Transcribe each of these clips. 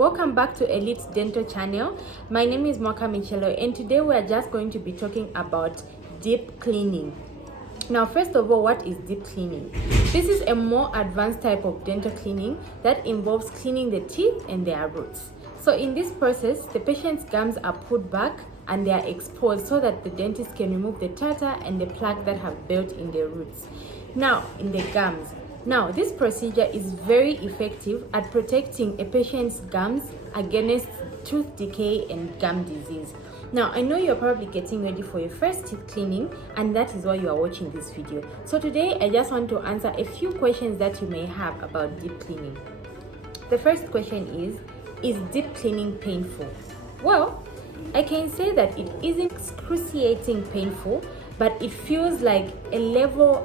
welcome back to Elite Dental Channel. My name is Mwaka Michelo, and today we are just going to be talking about deep cleaning. Now, first of all, what is deep cleaning? This is a more advanced type of dental cleaning that involves cleaning the teeth and their roots. So in this process, the patient's gums are put back and they are exposed so that the dentist can remove the tartar and the plaque that have built in the roots. Now, in the gums. Now, this procedure is very effective at protecting a patient's gums against tooth decay and gum disease. Now, I know you're probably getting ready for your first teeth cleaning, and that is why you are watching this video. So today, I just want to answer a few questions that you may have about deep cleaning. The first question is deep cleaning painful? Well, I can say that it isn't excruciating painful, but it feels like a level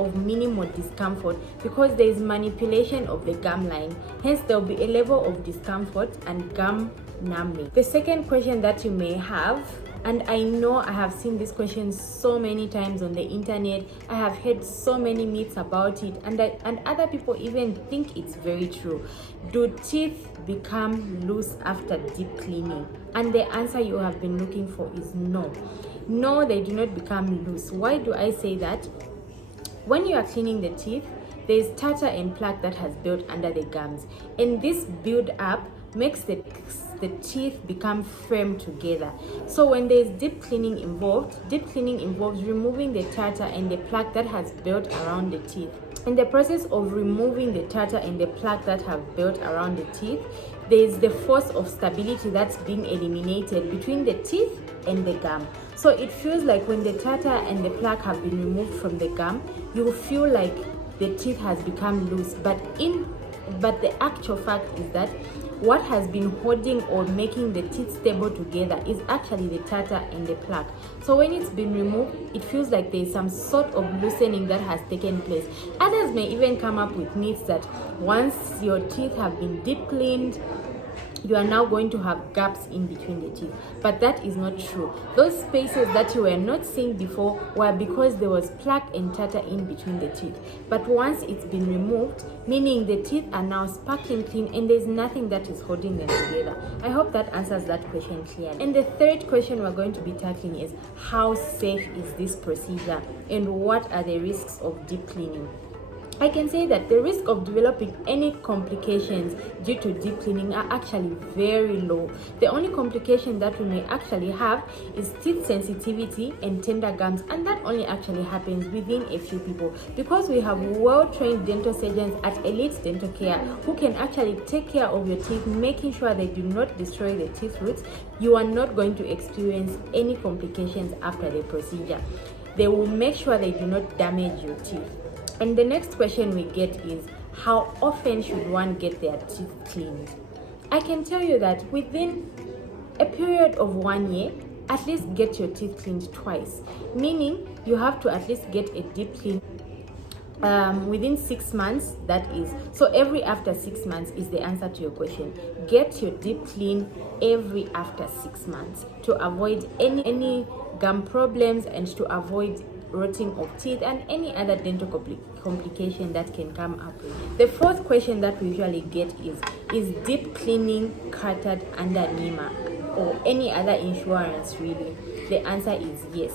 of minimal discomfort because there is manipulation of the gum line. Hence, there will be a level of discomfort and gum numbing. The second question that you may have, and I know I have seen this question so many times on the internet, I have heard so many myths about it, and other people even think it's very true. Do teeth become loose after deep cleaning? And the answer you have been looking for is no. No, they do not become loose. Why do I say that? When you are cleaning the teeth, there is tartar and plaque that has built under the gums, and this build up makes the teeth become firm together. So when there is deep cleaning involves removing the tartar and the plaque that has built around the teeth. In the process of removing the tartar and the plaque that have built around the teeth, there is the force of stability that's being eliminated between the teeth and the gum. So it feels like when the tartar and the plaque have been removed from the gum, you will feel like the teeth has become loose. But the actual fact is that what has been holding or making the teeth stable together is actually the tartar and the plaque. So when it's been removed, it feels like there is some sort of loosening that has taken place. Others may even come up with myths that once your teeth have been deep cleaned, you are now going to have gaps in between the teeth, but that is not true. Those spaces that you were not seeing before were because there was plaque and tartar in between the teeth. But once it's been removed, meaning the teeth are now sparkling clean and there's nothing that is holding them together. I hope that answers that question clearly. And the third question we're going to be tackling is how safe is this procedure and what are the risks of deep cleaning? I can say that the risk of developing any complications due to deep cleaning are actually very low. The only complication that we may actually have is teeth sensitivity and tender gums, and that only actually happens within a few people. Because we have well-trained dental surgeons at Elite Dental Care who can actually take care of your teeth, making sure they do not destroy the teeth roots, you are not going to experience any complications after the procedure. They will make sure they do not damage your teeth. And the next question we get is, how often should one get their teeth cleaned? I can tell you that within a period of 1 year, at least get your teeth cleaned twice. Meaning, you have to at least get a deep clean within 6 months, that is. So every after 6 months is the answer to your question. Get your deep clean every after 6 months to avoid any gum problems and to avoid rotting of teeth and any other dental complication that can come up. The fourth question that we usually get is deep cleaning covered under NEMA or any other insurance really? The answer is yes.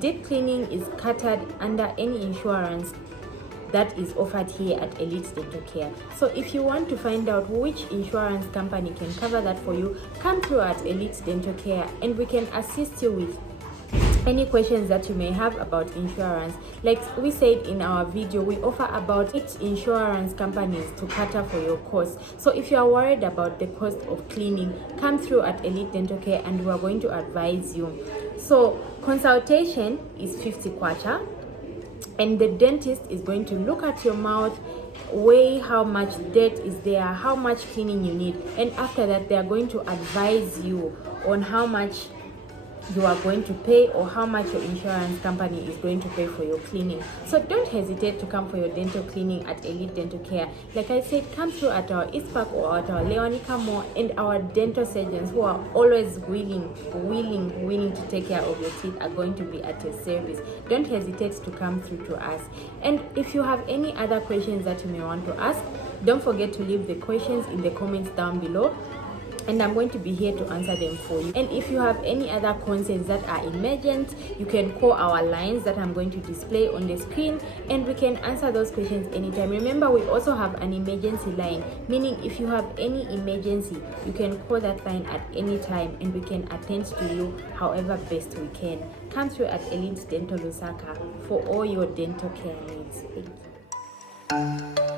Deep cleaning is covered under any insurance that is offered here at Elite Dental Care. So if you want to find out which insurance company can cover that for you, come through at Elite Dental Care and we can assist you with any questions that you may have about insurance. Like we said in our video, we offer about 8 insurance companies to cater for your cost. So if you are worried about the cost of cleaning, come through at Elite Dental Care and we are going to advise you. So consultation is 50 kwacha, and the dentist is going to look at your mouth, weigh how much dirt is there, how much cleaning you need, and after that they are going to advise you on how much you are going to pay or how much your insurance company is going to pay for your cleaning. So don't hesitate to come for your dental cleaning at Elite Dental Care. Like I said, come through at our East Park or at our Leonica Mall, and our dental surgeons, who are always willing to take care of your teeth, are going to be at your service. Don't hesitate to come through to us. And if you have any other questions that you may want to ask, don't forget to leave the questions in the comments down below, and I'm going to be here to answer them for you. And if you have any other concerns that are emergent, you can call our lines that I'm going to display on the screen, and we can answer those questions anytime. Remember, we also have an emergency line, meaning if you have any emergency, you can call that line at any time and we can attend to you however best we can. Come through at Elite Dental Lusaka for all your dental care needs. Thank you.